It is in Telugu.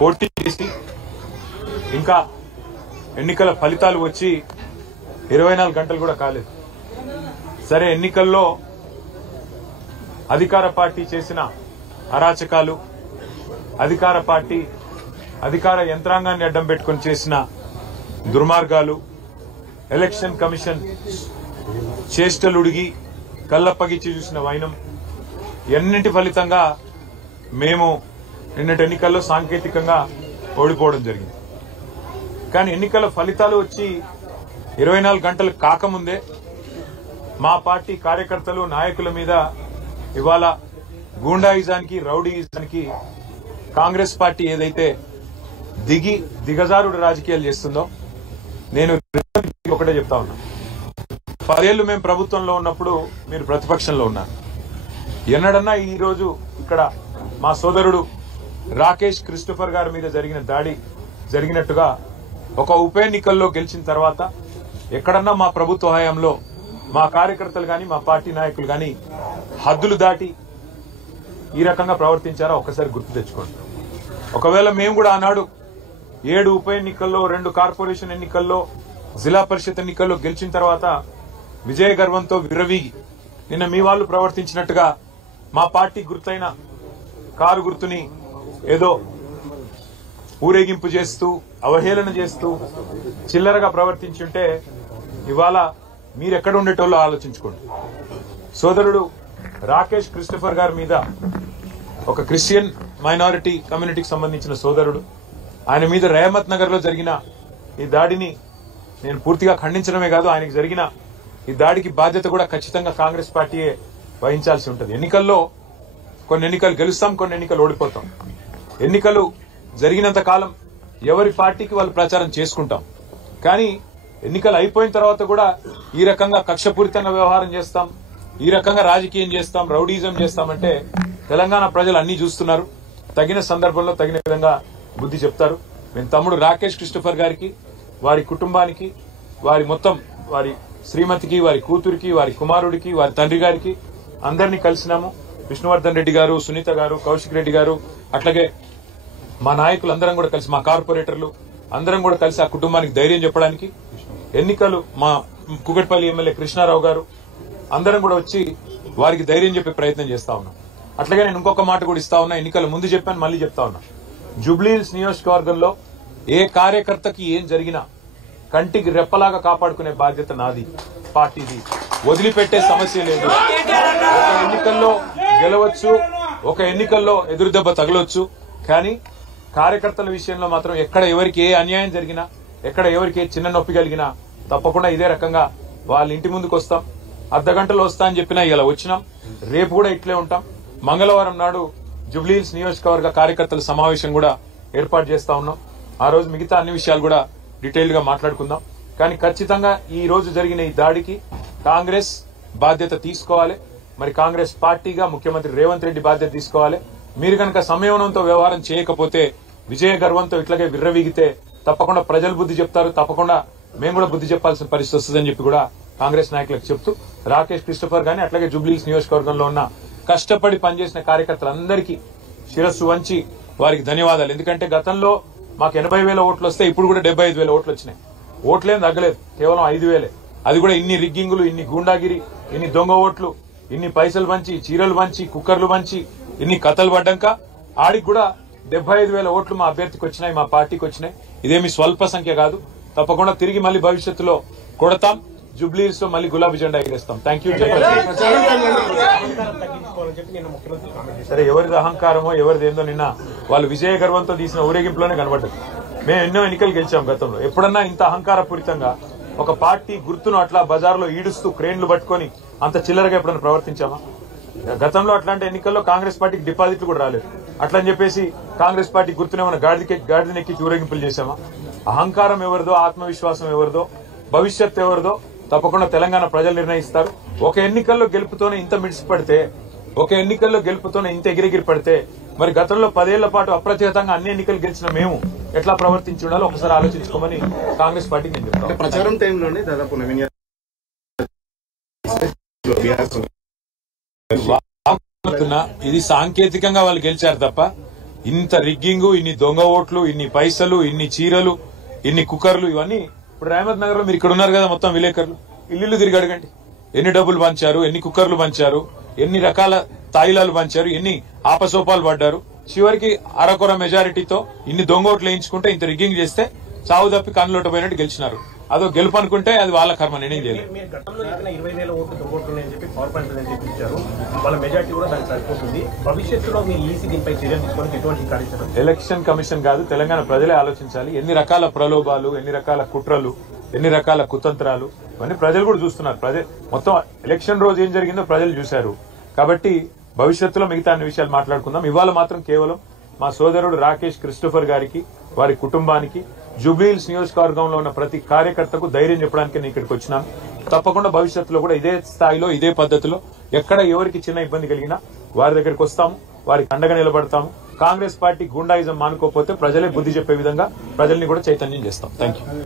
పోటీ చేసి ఇంకా ఎన్నికల ఫలితాలు వచ్చి 24 గంటలు కూడా కాలేదు. సరే, ఎన్నికల్లో అధికార పార్టీ చేసిన అరాచకాలు, అధికార పార్టీ అధికార యంత్రాంగాన్ని అడ్డం పెట్టుకుని చేసిన దుర్మార్గాలు, ఎలక్షన్ కమిషన్ చేష్టలుడిగి కళ్ళప్పగిచ్చి చూసిన వైనం, ఎన్నింటి ఫలితంగా మేము నిన్నటి ఎన్నికల్లో సాంకేతికంగా ఓడిపోవడం జరిగింది. కానీ ఎన్నికల ఫలితాలు వచ్చి 24 గంటలు కాకముందే మా పార్టీ కార్యకర్తలు, నాయకుల మీద ఇవాళ గూండాయిజానికి, రౌడీయిజానికి కాంగ్రెస్ పార్టీ ఏదైతే దిగజారుడు రాజకీయాలు చేస్తుందో, నేను ఒకటే చెప్తా ఉన్నా. 10 ఏళ్లు మేము ప్రభుత్వంలో ఉన్నప్పుడు మీరు ప్రతిపక్షంలో ఉన్నారు. ఎన్నడన్నా ఈ రోజు ఇక్కడ మా సోదరుడు రాకేష్ క్రిస్టోఫర్ గారి మీద జరిగిన దాడి జరిగినట్టుగా ఒక ఉప ఎన్నికల్లో గెలిచిన తర్వాత ఎక్కడన్నా మా ప్రభుత్వ హయాంలో మా కార్యకర్తలు గాని, మా పార్టీ నాయకులు గాని హద్దులు దాటి ఈ రకంగా ప్రవర్తించారా ఒక్కసారి గుర్తు తెచ్చుకోండి. ఒకవేళ మేము కూడా ఆనాడు 7 ఉప ఎన్నికల్లో, 2 కార్పొరేషన్ ఎన్నికల్లో, జిల్లా పరిషత్ ఎన్నికల్లో గెలిచిన తర్వాత విజయ గర్వంతో విర్రవీగి నిన్న మీ వాళ్ళు ప్రవర్తించినట్టుగా మా పార్టీ గుర్తైన కారు గుర్తుని ఏదో ఊరేగింపు చేస్తూ, అవహేళన చేస్తూ చిల్లరగా ప్రవర్తించుంటే ఇవాళ మీరెక్కడ ఉండేటోళ్ళో ఆలోచించుకోండి. సోదరుడు రాకేష్ క్రిస్టోఫర్ గారి మీద, ఒక క్రిస్టియన్ మైనారిటీ కమ్యూనిటీకి సంబంధించిన సోదరుడు, ఆయన మీద రెహమత్ నగర్ లో జరిగిన ఈ దాడిని నేను పూర్తిగా ఖండించడమే కాదు, ఆయనకు జరిగిన ఈ దాడికి బాధ్యత కూడా ఖచ్చితంగా కాంగ్రెస్ పార్టీయే వహించాల్సి ఉంటుంది. ఎన్నికల్లో కొన్ని ఎన్నికలు గెలుస్తాం, కొన్ని ఎన్నికలు ఓడిపోతాం. ఎన్నికలు జరిగినంత కాలం ఎవరి పార్టీకి వాళ్ళు ప్రచారం చేసుకుంటాం. కానీ ఎన్నికలు అయిపోయిన తర్వాత కూడా ఈ రకంగా కక్షపూరితంగా వ్యవహారం చేస్తాం, ఈ రకంగా రాజకీయం చేస్తాం, రౌడీజం చేస్తామంటే తెలంగాణ ప్రజలు అన్ని చూస్తున్నారు. తగిన సందర్భంలో తగిన విధంగా బుద్ధి చెప్తారు. మేము తమ్ముడు రాకేష్ క్రిస్టోఫర్ గారికి, వారి కుటుంబానికి, వారి శ్రీమతికి, వారి కూతురికి, వారి కుమారుడికి, వారి తండ్రి గారికి అందరినీ కలిసినాము. విష్ణువర్ధన్ రెడ్డి గారు, సునీత గారు, కౌశిక్ రెడ్డి గారు, అట్లాగే మా నాయకులు అందరం కూడా కలిసి, మా కార్పొరేటర్లు అందరం కూడా కలిసి ఆ కుటుంబానికి ధైర్యం చెప్పడానికి, ఎన్నికలు మా కూకట్పల్లి ఎమ్మెల్యే కృష్ణారావు గారు అందరం కూడా వచ్చి వారికి ధైర్యం చెప్పే ప్రయత్నం చేస్తా ఉన్నాం. అట్లాగే నేను ఇంకొక మాట కూడా ఇస్తా ఉన్నా, ఎన్నికల ముందు చెప్పాను, మళ్ళీ చెప్తా ఉన్నా. జూబ్లీహిల్స్ నియోజకవర్గంలో ఏ కార్యకర్తకి ఏం జరిగినా కంటికి రెప్పలాగా కాపాడుకునే బాధ్యత నాది, పార్టీది. వదిలిపెట్టే సమస్య లేదు. ఒక ఎన్నికల్లో గెలవచ్చు, ఒక ఎన్నికల్లో ఎదురుదెబ్బ తగలొచ్చు, కానీ కార్యకర్తల విషయంలో మాత్రం ఎక్కడ ఎవరికి ఏ అన్యాయం జరిగినా, ఎక్కడ ఎవరికి ఏ చిన్న నొప్పి కలిగినా తప్పకుండా ఇదే రకంగా వాళ్ళ ఇంటి ముందుకు వస్తాం. అర్ధగంటలో వస్తా అని చెప్పినా ఇలా వచ్చినాం. రేపు కూడా ఇట్లే ఉంటాం. మంగళవారం నాడు జూబ్లీహిల్స్ నియోజకవర్గ కార్యకర్తల సమావేశం కూడా ఏర్పాటు చేస్తా ఉన్నాం. ఆ రోజు మిగతా అన్ని విషయాలు కూడా డీటెయిల్ గా మాట్లాడుకుందాం. కానీ ఖచ్చితంగా ఈ రోజు జరిగిన ఈ దాడికి కాంగ్రెస్ బాధ్యత తీసుకోవాలి. మరి కాంగ్రెస్ పార్టీగా ముఖ్యమంత్రి రేవంత్ రెడ్డి బాధ్యత తీసుకోవాలి. మీరు కనుక సంయమనంతో వ్యవహారం చేయకపోతే, విజయ గర్వంతో ఇట్లాగే విర్రవీగితే తప్పకుండా ప్రజలు బుద్ధి చెప్తారు. తప్పకుండా మేము కూడా బుద్ధి చెప్పాల్సిన పరిస్థితి వస్తుందని చెప్పి కూడా కాంగ్రెస్ నాయకులకు చెప్తూ, రాకేష్ క్రిస్టోఫర్ గాని అట్లాగే జూబ్లీహిల్స్ నియోజకవర్గంలో ఉన్న కష్టపడి పనిచేసిన కార్యకర్తలందరికీ శిరస్సు వంచి వారికి ధన్యవాదాలు. ఎందుకంటే గతంలో మాకు 80,000 ఓట్లు వస్తే ఇప్పుడు కూడా 75,000 ఓట్లు వచ్చినాయి. ఓట్లేం తగ్గలేదు, కేవలం 5,000. అది కూడా ఇన్ని రిగ్గింగులు, ఇన్ని గూండాగిరి, ఇన్ని దొంగ ఓట్లు, ఇన్ని పైసలు పంచి, చీరలు పంచి, కుక్కర్లు పంచి, ఇన్ని కథలు పడ్డాక ఆడికి కూడా 75,000 ఓట్లు మా అభ్యర్థికి వచ్చినాయి, మా పార్టీకి వచ్చినాయి. ఇదేమి స్వల్ప సంఖ్య కాదు. తప్పకుండా తిరిగి మళ్ళీ భవిష్యత్తులో కొడతాం. జూబ్లీహిల్స్ లో మళ్ళీ గులాబీ జెండా ఎగరేస్తాం. Thank you. సరే, ఎవరిది అహంకారమో ఎవరిది ఏందో నిన్న వాళ్ళు విజయ గర్వంతో తీసిన ఊరేగింపులోనే కనబడ్డది. మేము ఎన్నో ఎన్నికలు గెలిచాం గతంలో. ఎప్పుడన్నా ఇంత అహంకారపూరితంగా ఒక పార్టీ గుర్తును అట్లా బజార్లో ఈడుస్తూ క్రేన్లు పట్టుకొని అంత చిల్లరగా ఎప్పుడన్నా ప్రవర్తించామా? గతంలో అట్లాంటి ఎన్నికల్లో కాంగ్రెస్ పార్టీకి డిపాజిట్లు కూడా రాలేదు. అట్లా అని చెప్పేసి కాంగ్రెస్ పార్టీ గుర్తునేమన్నా గాడిదనెక్కి ఊరేగింపులు చేశామా? అహంకారం ఎవరిదో, ఆత్మవిశ్వాసం ఎవరిదో, భవిష్యత్ ఎవరిదో తప్పకుండా తెలంగాణ ప్రజలు నిర్ణయిస్తారు. ఒక ఎన్నికల్లో గెలుపుతోనే ఇంత మిడిసిపడితే, ఒక ఎన్నికల్లో గెలుపుతోనే ఇంత ఎగిరెగిరి పడితే, మరి గతంలో 10 ఏళ్ల పాటు అప్రతిహతంగా అన్ని ఎన్నికలు గెలిచిన మేము ఎట్లా ప్రవర్తించి ఉండాలో ఒకసారి ఆలోచించుకోమని కాంగ్రెస్ పార్టీకి నేను చెప్తాను. ప్రచారం టైంలోనే దాదాపు ఇది సాంకేతికంగా వాళ్ళు గెలిచారు తప్ప ఇంత రిగ్గింగ్, ఇన్ని దొంగ ఓట్లు, ఇన్ని పైసలు, ఇన్ని చీరలు, ఇన్ని కుక్కర్లు, ఇవన్నీ ఇప్పుడు రహమత్ నగర్ లో మీరు ఇక్కడ ఉన్నారు కదా, మొత్తం విలేకరులు ఇల్లు తిరిగి అడగండి. ఎన్ని డబ్బులు పంచారు, ఎన్ని కుక్కర్లు పంచారు, ఎన్ని రకాల తాయిలాలు పంచారు, ఎన్ని ఆపసోపాలు పడ్డారు. చివరికి అరకొర మెజారిటీతో ఇన్ని దొంగ ఓట్లు వేయించుకుంటే, ఇంత రిగ్గింగ్ చేస్తే చావు తప్పి కన్నులోట పోయినట్టు గెలిచినారు. అదో గెలుపు అనుకుంటే అది వాళ్ళ కర్మ, నేనేం చేయలేదు. ఎలక్షన్ కమిషన్ కాదు, తెలంగాణ ప్రజలే ఆలోచించాలి. ఎన్ని రకాల ప్రలోభాలు, ఎన్ని రకాల కుట్రలు, ఎన్ని రకాల కుతంత్రాలు, ఇవన్నీ ప్రజలు కూడా చూస్తున్నారు. మొత్తం ఎలక్షన్ రోజు ఏం జరిగిందో ప్రజలు చూశారు. కాబట్టి భవిష్యత్తులో మిగతా అన్ని విషయాలు మాట్లాడుకుందాం. ఇవాళ మాత్రం కేవలం మా సోదరుడు రాకేష్ క్రిస్టోఫర్ గారికి, వారి కుటుంబానికి, జూబ్లీహిల్స్ నియోజకవర్గంలో ఉన్న ప్రతి కార్యకర్తకు ధైర్యం చెప్పడానికి నేను ఇక్కడికి వచ్చినాను. తప్పకుండా భవిష్యత్తులో కూడా ఇదే స్థాయిలో, ఇదే పద్ధతిలో ఎక్కడ ఎవరికి చిన్న ఇబ్బంది కలిగినా వారి దగ్గరికి వస్తాము, వారికి అండగా నిలబడతాము. కాంగ్రెస్ పార్టీ గుండాయిజం మానుకోకపోతే ప్రజలే బుద్ధి చెప్పే విధంగా ప్రజల్ని కూడా చైతన్యం చేస్తాం. Thank you.